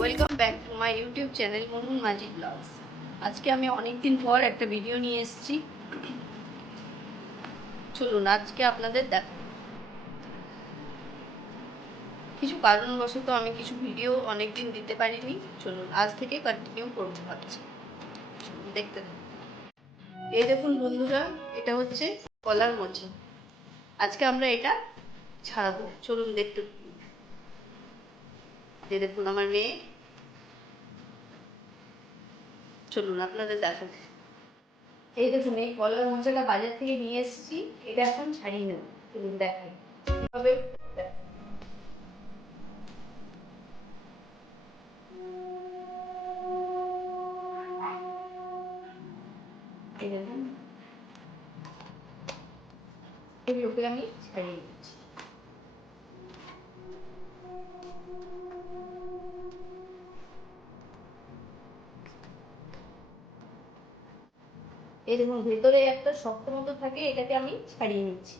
Welcome back to my YouTube channel Munmun Majhi blogs. আজকে আমি অনেকদিন পর একটা ভিডিও নিয়ে এসেছি। চলুন আজকে আপনাদের দেখাই। কিছু কারণবশত আমি কিছু ভিডিও অনেকদিন দিতে পারিনি। চলুন আজ থেকে কন্টিনিউ করতে ভাবছি, দেখতে থাকুন। এই দেখুন বন্ধুরা, এটা হচ্ছে কলার মোচা। আজকে আমরা এটা ছাড়াবো, চলুন দেখতে। এই দেখুন আমার মেয়ে, চলুন আপনাদের দেখাবো। এই দেখুন এই কলার মোচাটা বাজার থেকে নিয়ে এসেছি, এটা এখন ছাড়িয়ে নেব। চলুন দেখাই কিভাবে। এই দেখুন এগুলোকে আমি ছাড়িয়ে নিচ্ছি। এই দেখুন ভেতরে একটা শক্ত মতো থাকে, এটাকে আমি ছাড়িয়ে নিচ্ছি।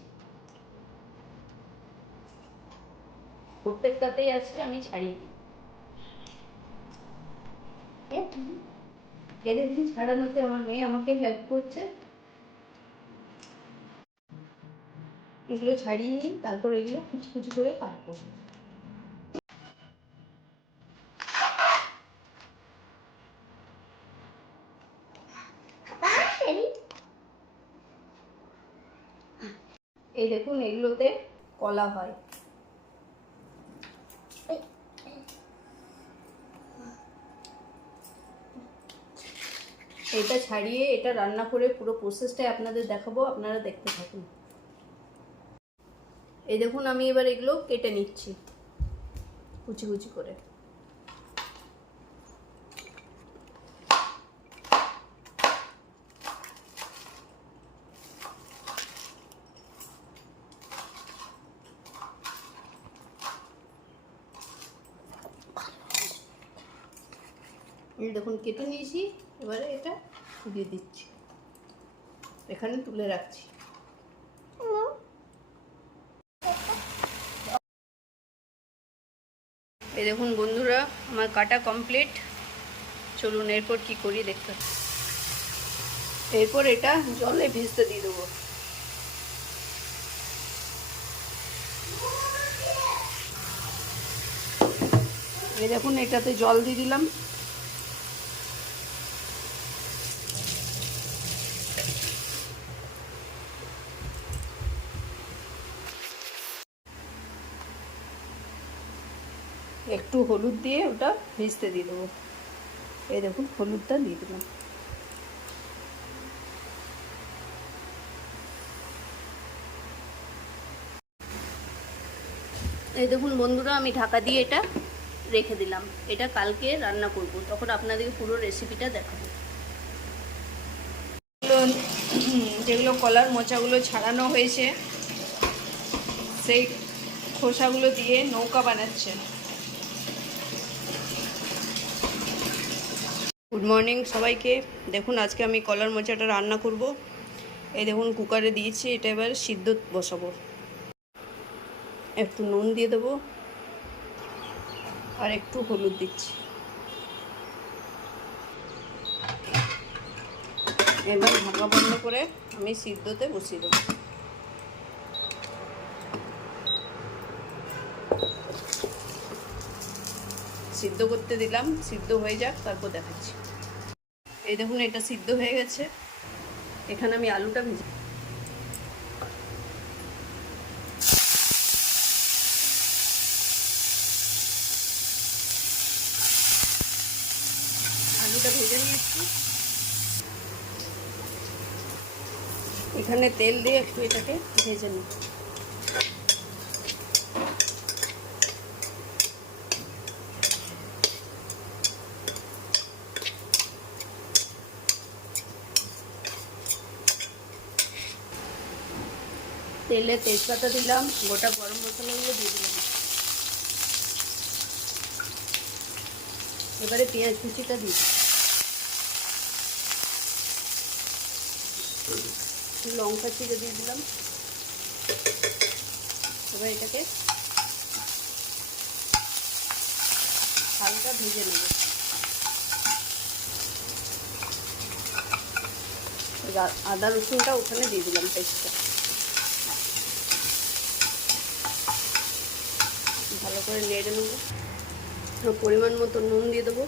প্রত্যেকটাতেই আছে, আমি ছাড়িয়ে নিই। এদের ছাড়ানোতে আমার মেয়ে আমাকে হেল্প করছে। এগুলো ছাড়িয়ে নিই, তারপর এগুলো কুচি কুচি করে কাটবো। এই দেখুন এগুলোতে কলা হয়। এটা ছাড়িয়ে এটা রান্না করে পুরো প্রসেসটাই আপনাদের দেখাবো, আপনারা দেখতে থাকুন। এই দেখুন আমি এবার এগুলো কেটে নিচ্ছি কুচি কুচি করে। এই দেখুন কেটে নিয়েছি, এবারে এটা দিয়ে দিচ্ছি, এখানে তুলে রাখছি। এই দেখুন বন্ধুরা, আমার কাটা কমপ্লিট। চলুন এরপর কি করি দেখতে। এরপর এটা জলে ভিজতে দিয়ে দেবো। এই দেখুন এটাতে জল দিয়ে দিলাম। একটু হলুদ দিয়ে ওটা ভিজতে দিয়ে দেবো। এই দেখুন হলুদটা দিয়ে দিলাম। এই দেখুন বন্ধুরা, আমি ঢাকা দিয়ে এটা রেখে দিলাম। এটা কালকে রান্না করব, তখন আপনাদের পুরো রেসিপিটা দেখাবো। যেগুলো কলার মোচাগুলো ছাড়ানো হয়েছে, সেই খোসাগুলো দিয়ে নৌকা বানাচ্ছে। গুড মর্নিং সবাইকে। দেখুন আজকে আমি কলার মোচাটা রান্না করব। এই দেখুন কুকারে দিয়েছি, এটা এবার সিদ্ধ বসাবো। একটু নুন দিয়ে দেবো আর একটু হলুদ দিচ্ছি। এবার ঢাকা বন্ধ করে আমি সিদ্ধতে বসিয়ে দেবো। সিদ্ধ করতে দিলাম, সিদ্ধ হয়ে যাক তারপর দেখাচ্ছি। এই দেখুন এটা সিদ্ধ হয়ে গেছে। এখানে আমি আলুটা ভেজে, আলুটা ভেজে নিয়েছি। এখানে তেল দিয়ে একটু এটাকে ভেজে নিই। তেলে তেজপাতা দিলাম, গোটা গরম মশলাগুলো দিয়ে দিলাম। এবারে পেঁয়াজ কুচিটা দিই, লঙ্কা চিড়ে দিয়ে দিলাম। এবার এটাকে হালকা ভেজে নেব। আদা রসুনটা ওখানে দিয়ে দিলাম পেস্টটা। ভালো করে নেড়ে নেব। পরিমাণ মতো নুন দিয়ে দেবো।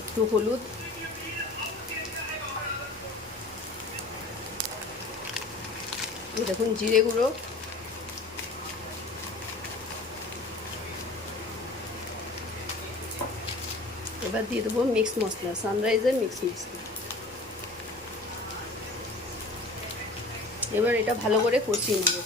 একটু হলুদ, দেখুন জিরে গুঁড়ো, এবার দিয়ে দেবো মিক্স মশলা, সানরাইজের মিক্স মশলা। এবার এটা ভালো করে কষিয়ে নেব।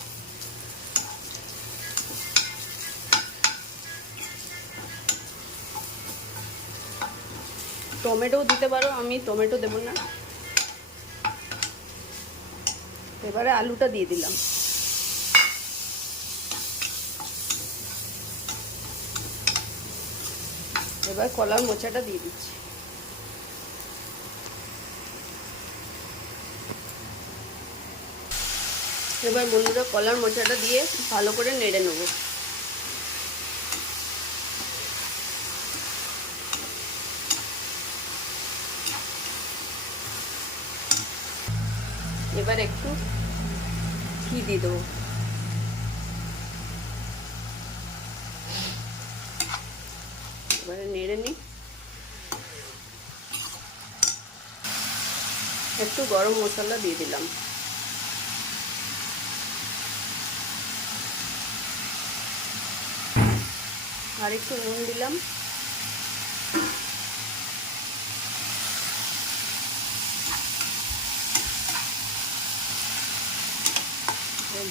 টমেটোও দিতে পারো, আমি টমেটো দেবো না। এবারে আলুটা দিয়ে দিলাম। এবার কলার মোচাটা দিয়ে দিচ্ছি। এবার বন্ধুরা কলার মোচাটা দিয়ে ভালো করে নেড়ে নেব। এবার একটু ঘি দিয়ে দেবো। এবারে নেড়ে নিই। একটু গরম মশলা দিয়ে দিলাম। আর একটু নুন দিলাম।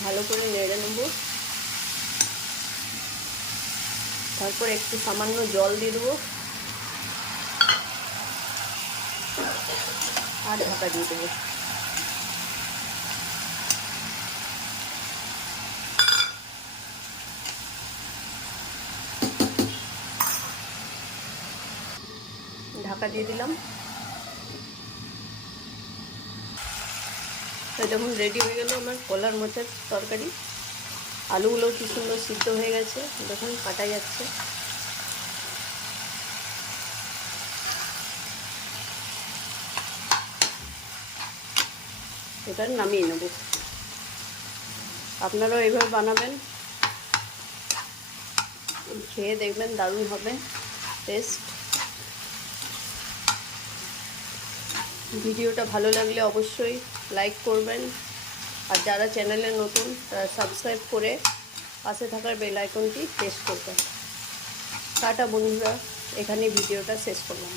ভালো করে নেড়ে নেব। তারপর একটু সামান্য জল দিয়ে দেবো আর ঢাকা দিয়ে দেবো। ঢাকা দিয়ে দিলাম। তো যখন রেডি হয়ে গেল আমার কলার মোচার তরকারি। আলুগুলো কি সুন্দর সিদ্ধ হয়ে গেছে, দেখুন কাটা যাচ্ছে। এবার নামিয়ে নেব। আপনারাও এইভাবে বানাবেন, খেয়ে দেখবেন দারুণ হবে টেস্ট। ভিডিওটা ভালো লাগলে অবশ্যই লাইক করবেন, আর যারা চ্যানেলে নতুন তারা সাবস্ক্রাইব করে পাশে থাকার বেল আইকনটি প্রেস করবেন। টাটা বন্ধুরা, এখানে ভিডিওটা শেষ করলাম।